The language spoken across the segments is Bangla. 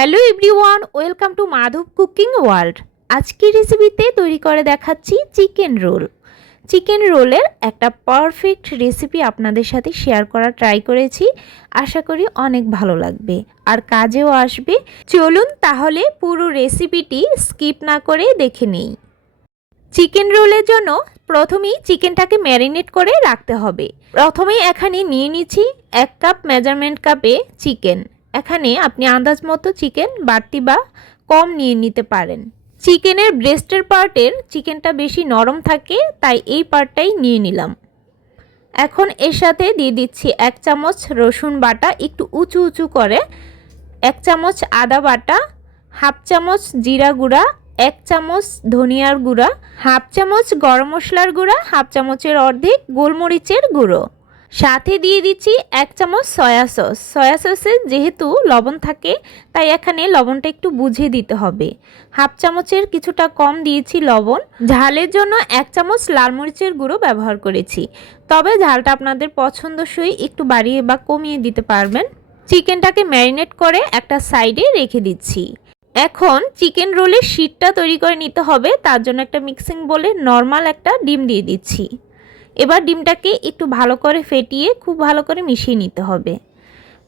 Hello everyone, welcome to Madhav cooking world. আজকের রেসিপিতে তৈরি করে দেখাচ্ছি চিকেন রোল। চিকেন রোলের একটা পারফেক্ট রেসিপি আপনাদের সাথে শেয়ার করা ট্রাই করেছি। আশা করি অনেক ভালো লাগবে। আর কাজেও আসবে। চলুন তাহলে পুরো রেসিপিটি স্কিপ না করে দেখে নেই। চিকেন রোলের জন্য প্রথমেই চিকেনটাকে ম্যারিনেট করে রাখতে হবে। প্রথমেই এখানে নিয়ে নিচ্ছি এক কাপ মেজারমেন্ট কাপে চিকেন এখানে আপনি আন্দাজ মতো চিকেন বাড়তি বা কম নিয়ে নিতে পারেন। চিকেনের ব্রেস্টের পার্টের চিকেনটা বেশি নরম থাকে, তাই এই পার্টটাই নিয়ে নিলাম। এখন এর সাথে দিয়ে দিচ্ছি এক চামচ রসুন বাটা, একটু উঁচু উঁচু করে। এক চামচ আদা বাটা, হাফ চামচ জিরা গুঁড়া, এক চামচ ধনিয়ার গুঁড়া, হাফ চামচ গরম মশলার গুঁড়া, হাফ চামচের অর্ধেক গোলমরিচের গুঁড়ো। সাথে দিয়ে দিচ্ছি এক চামচ সয়া সস। সয়া সসে যেহেতু লবণ থাকে, তাই এখানে লবণটা একটু বুঝে দিতে হবে। হাফ চামচের কিছুটা কম দিয়েছি লবণ। ঝালের জন্য এক চামচ লাল মরিচের গুঁড়ো ব্যবহার করেছি। তবে ঝালটা আপনাদের পছন্দসই একটু বাড়িয়ে বা কমিয়ে দিতে পারবেন। চিকেনটাকে ম্যারিনেট করে একটা সাইডে রেখে দিচ্ছি। এখন চিকেন রোলের শীটটা তৈরি করে নিতে হবে। তার জন্য একটা মিক্সিং বলে নর্মাল একটা ডিম দিয়ে দিচ্ছি। এবার ডিমটাকে একটু ভালো করে ফেটিয়ে খুব ভালো করে মিশিয়ে নিতে হবে।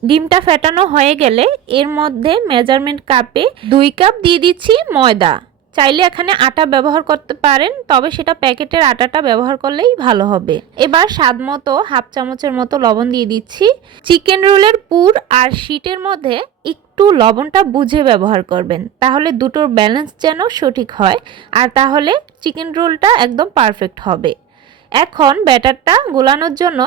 ডিমটা ফেটানো হয়ে গেলে এর মধ্যে মেজারমেন্ট কাপে দুই কাপ দিয়ে দিচ্ছি ময়দা। চাইলে এখানে আটা ব্যবহার করতে পারেন, তবে সেটা প্যাকেটের আটাটা ব্যবহার করলেই ভালো হবে। এবার স্বাদ মতো হাফ চামচের মতো লবণ দিয়ে দিচ্ছি। চিকেন রোলের পুর আর শীটের মধ্যে একটু লবণটা বুঝে ব্যবহার করবেন, তাহলে দুটোর ব্যালেন্স যেন সঠিক হয়। আর তাহলে চিকেন রোলটা একদম পারফেক্ট হবে। এখন ব্যাটারটা গোলানোর জন্য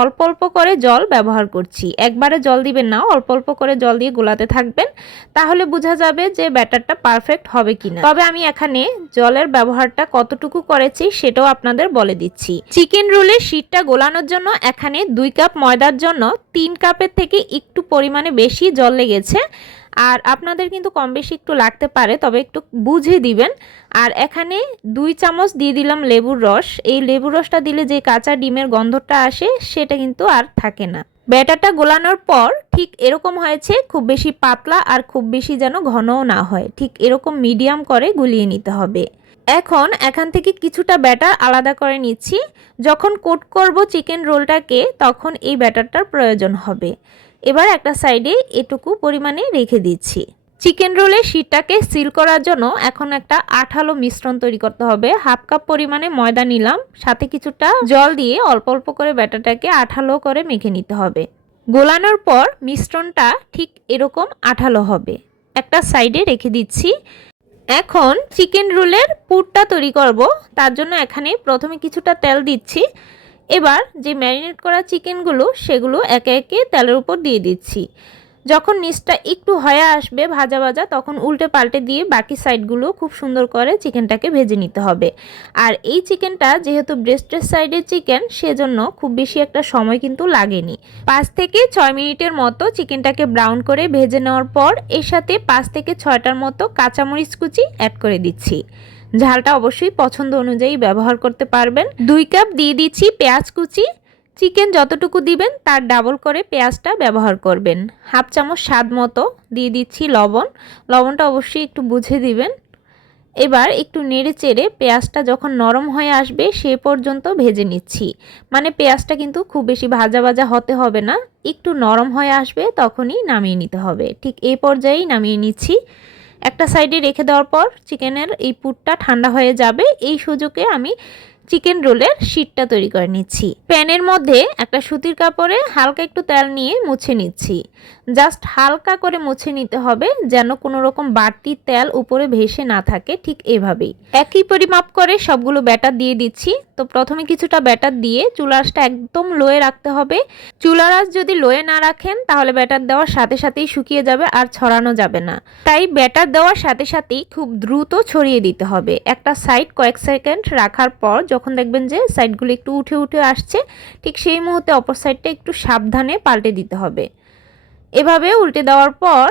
অল্প অল্প করে জল ব্যবহার করছি। একবারে জল দিবেন না, অল্প অল্প করে জল দিয়ে গোলাতে থাকবেন, তাহলে বোঝা যাবে যে ব্যাটারটা পারফেক্ট হবে কিনা। তবে আমি এখানে জলের ব্যবহারটা কতটুকু করেছি সেটাও আপনাদের বলে দিচ্ছি। চিকেন রোলের শীটটা গোলানোর জন্য এখানে দুই কাপ ময়দার জন্য তিন কাপের থেকে একটু পরিমাণে বেশি জল লেগেছে। আর আপনাদের কিন্তু কম বেশি একটু লাগতে পারে, তবে একটু বুঝে দিবেন। আর এখানে দুই চামচ দিয়ে দিলাম লেবুর রস। এই লেবুর রসটা দিলে যে কাঁচা ডিমের গন্ধটা আসে, সেটা কিন্তু আর থাকে না। ব্যাটারটা গোলানোর পর ঠিক এরকম হয়েছে, খুব বেশি পাতলা আর খুব বেশি যেন ঘনও না হয়। ঠিক এরকম মিডিয়াম করে গুলিয়ে নিতে হবে। এখন এখান থেকে কিছুটা ব্যাটার আলাদা করে নিচ্ছি। যখন কোট করব চিকেন রোলটাকে, তখন এই ব্যাটারটার প্রয়োজন হবে। এবার একটা সাইডে এটুকু পরিমাণে রেখে দিচ্ছি। চিকেন রোলের শীটটাকে সিল করার জন্য এখন একটা আঠালো মিশ্রণ তৈরি করতে হবে। হাফ কাপ পরিমাণে ময়দা নিলাম, সাথে কিছুটা জল দিয়ে অল্প অল্প করে ব্যাটারটাকে আঠালো করে মেখে নিতে হবে। গোলানোর পর মিশ্রণটা ঠিক এরকম আঠালো হবে। একটা সাইডে রেখে দিচ্ছি। এখন চিকেন রোলের পুরটা তৈরি করব। তার জন্য এখানে প্রথমে কিছুটা তেল দিচ্ছি। এবার যে ম্যারিনেট করা চিকেনগুলো, সেগুলো একে একে তেলের উপর দিয়ে দিচ্ছি। যখন নিচটা একটু হয়ে আসবে ভাজা ভাজা, তখন উল্টে পাল্টে দিয়ে বাকি সাইডগুলো খুব সুন্দর করে চিকেনটাকে ভেজে নিতে হবে। আর এই চিকেনটা যেহেতু ব্রেস্টের সাইডের চিকেন, সেজন্য খুব বেশি একটা সময় কিন্তু লাগেনি। পাঁচ থেকে ছয় মিনিটের মতো চিকেনটাকে ব্রাউন করে ভেজে নেওয়ার পর, এর সাথে পাঁচ থেকে ছয়টার মতো কাঁচামরিচ কুচি অ্যাড করে দিচ্ছি। ঝালটা অবশ্যই পছন্দ অনুযায়ী ব্যবহার করতে পারবেন। দুই কাপ দিয়ে দিচ্ছি পেঁয়াজ কুচি। চিকেন যতটুকু দিবেন, তার ডাবল করে পেঁয়াজটা ব্যবহার করবেন। হাফ চামচ স্বাদ মতো দিয়ে দিচ্ছি লবণ। লবণটা অবশ্যই একটু বুঝে দিবেন। এবার একটু নেড়ে চেড়ে পেঁয়াজটা যখন নরম হয়ে আসবে, সে পর্যন্ত ভেজে নিচ্ছি। মানে পেঁয়াজটা কিন্তু খুব বেশি ভাজা ভাজা হতে হবে না। একটু নরম হয়ে আসবে, তখনই নামিয়ে নিতে হবে। ঠিক এই পর্যায়েই নামিয়ে নিচ্ছি। একটা সাইডে রেখে দেওয়ার পর চিকেনের এই পুরটা ঠান্ডা হয়ে যাবে। এই সুযোগে আমি চিকেন রোলের শীটটা তৈরি করে নিচ্ছি। প্যানের মধ্যে একটা সুতির কাপড়ে হালকা একটু তেল নিয়ে মুছে নিচ্ছি। জাস্ট হালকা করে মুছে নিতে হবে যেন কোনো রকম বাড়তি তেল উপরে ভেসে না থাকে ঠিক এভাবেই। একই পরিমাপ করে সবগুলো ব্যাটার দিয়ে দিচ্ছি। তো প্রথমে কিছুটা ব্যাটার দিয়ে চুলাশটা একদম লোয়ে রাখতে হবে। চুলারাস যদি লোয়ে না রাখেন তাহলে ব্যাটার দেওয়ার সাথে সাথেই শুকিয়ে যাবে আর ছড়ানো যাবে না। তাই ব্যাটার দেওয়ার সাথে সাথেই খুব দ্রুত ছড়িয়ে দিতে হবে। একটা সাইড কয়েক সেকেন্ড রাখার পর যখন দেখবেন যে সাইডগুলো একটু উঠে উঠে আসছে, ঠিক সেই মুহূর্তে অপর সাইডটা একটু সাবধানে পাল্টে দিতে হবে। এভাবে উল্টে দেওয়ার পর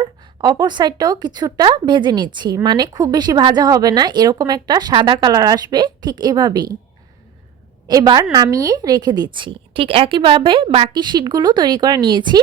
অপর সাইডটাও কিছুটা ভেজে নিচ্ছি। মানে খুব বেশি ভাজা হবে না, এরকম একটা সাদা কালার আসবে ঠিক এভাবেই। এবার নামিয়ে রেখে দিচ্ছি। ঠিক একইভাবে বাকি শিটগুলো তৈরি করে নিয়েছি।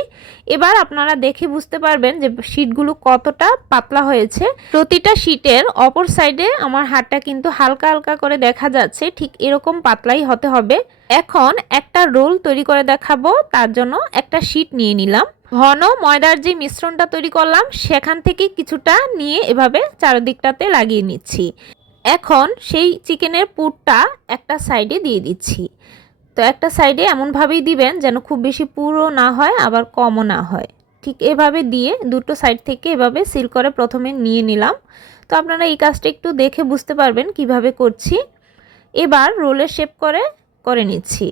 এবার আপনারা দেখে বুঝতে পারবেন যে শিটগুলো কতটা পাতলা হয়েছে। প্রতিটা শিটের অপর সাইডে আমার হাতটা কিন্তু হালকা হালকা করে দেখা যাচ্ছে, ঠিক এরকম পাতলাই হতে হবে। এখন একটা রোল তৈরি করে দেখাবো, তার জন্য একটা শিট নিয়ে নিলাম। ঘন ময়দার যে মিশ্রণটা তৈরি করলাম, সেখান থেকে কিছুটা নিয়ে এভাবে চারদিকটাতে লাগিয়ে নিচ্ছি। এখন সেই চিকেনের পুরটা একটা সাইডে দিয়ে দিচ্ছি। তো একটা সাইডে এমনভাবেই দিবেন যেন খুব বেশি পুরো না হয়, আবার কমও না হয়। ঠিক এভাবে দিয়ে দুটো সাইড থেকে এভাবে সিল করে প্রথমে নিয়ে নিলাম। তো আপনারা এই কাজটা একটু দেখে বুঝতে পারবেন কীভাবে করছি। এবার রোলের শেপ করে করে নিচ্ছি।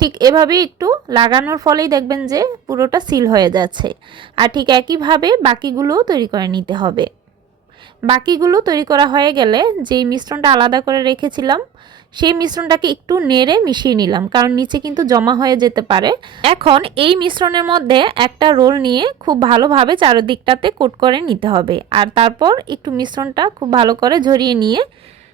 ঠিক এভাবেই একটু লাগানোর ফলেই দেখবেন যে পুরোটা সিল হয়ে যাচ্ছে। আর ঠিক একইভাবে বাকিগুলোও তৈরি করে নিতে হবে। বাকিগুলো তৈরি করা হয়ে গেলে যেই মিশ্রণটা আলাদা করে রেখেছিলাম, সেই মিশ্রণটাকে একটু নেড়ে মিশিয়ে নিলাম, কারণ নিচে কিন্তু জমা হয়ে যেতে পারে। এখন এই মিশ্রণের মধ্যে একটা রোল নিয়ে খুব ভালোভাবে চারদিকটাতে কোট করে নিতে হবে, আর তারপর একটু মিশ্রণটা খুব ভালো করে ঝরিয়ে নিয়ে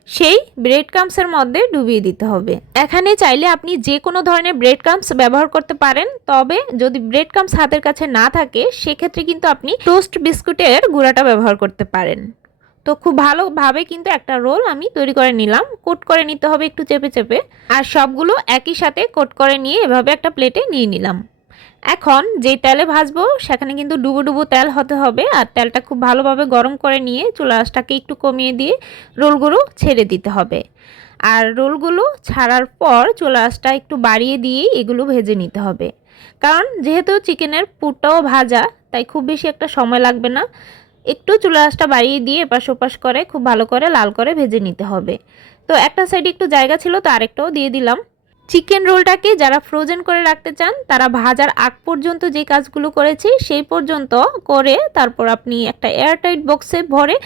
সেই ব্রেড ক্রামসের মধ্যে ডুবিয়ে দিতে হবে। এখানে চাইলে আপনি যে কোনো ধরনের ব্রেড ক্রামস ব্যবহার করতে পারেন, তবে যদি ব্রেড ক্রামস হাতের কাছে না থাকে, সেক্ষেত্রে কিন্তু আপনি টোস্ট বিস্কুটের গুঁড়াটা ব্যবহার করতে পারেন। তো খুব ভালোভাবে কিন্তু একটা রোল আমি তৈরি করে নিলাম। কোট করে নিতে হবে একটু চেপে চেপে। আর সবগুলো একই সাথে কোট করে নিয়ে এভাবে একটা প্লেটে নিয়ে নিলাম। এখন যেই তেলে ভাজবো, সেখানে কিন্তু ডুবো ডুবো তেল হতে হবে। আর তেলটা খুব ভালোভাবে গরম করে নিয়ে চুলা আঁচটাকে একটু কমিয়ে দিয়ে রোলগুলো ছেড়ে দিতে হবে। আর রোলগুলো ছাড়ার পর চুলা আঁচটা একটু বাড়িয়ে দিয়েই এগুলো ভেজে নিতে হবে। কারণ যেহেতু চিকেনের পুরটাও ভাজা, তাই খুব বেশি একটা সময় লাগবে না। একটু চুলা আঁচটা বাড়িয়ে দিয়ে এপাশ ওপাশ করে, খুব ভালো করে লাল করে ভেজে নিতে হবে। তো একটা সাইডে একটু জায়গা ছিল, তো আরেকটাও দিয়ে দিলাম। চিকেন রোলটাকে যারা ফ্রোজেন করে রাখতে চান, তারা ভাজার আগ পর্যন্ত যে কাজগুলো করেছি, সেই পর্যন্ত করে তারপর আপনি একটা এয়ারটাইট বক্সে ভরে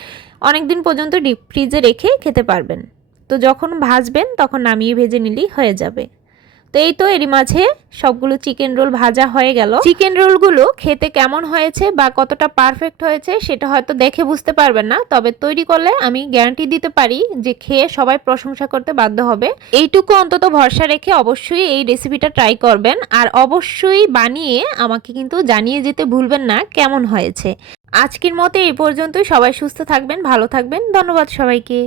অনেক দিন পর্যন্ত ডিপ ফ্রিজে রেখে খেতে পারবেন। তো যখন ভাজবেন, তখন নামিয়ে ভেজে নিলেই হয়ে যাবে। তো এই তো এরই মাঝে সবগুলো চিকেন রোল ভাজা হয়ে গেল। চিকেন রোলগুলো খেতে কেমন হয়েছে বা কতটা পারফেক্ট হয়েছে সেটা হয়তো দেখে বুঝতে পারবেন না, তবে তৈরি করলে আমি গ্যারান্টি দিতে পারি যে খেয়ে সবাই প্রশংসা করতে বাধ্য হবে। এইটুকু অন্তত ভরসা রেখে অবশ্যই এই রেসিপিটা ট্রাই করবেন, আর অবশ্যই বানিয়ে আমাকে কিন্তু জানিয়ে যেতে ভুলবেন না কেমন হয়েছে। আজকের মতো এই পর্যন্তই, সবাই সুস্থ থাকবেন, ভালো থাকবেন, ধন্যবাদ সবাইকে।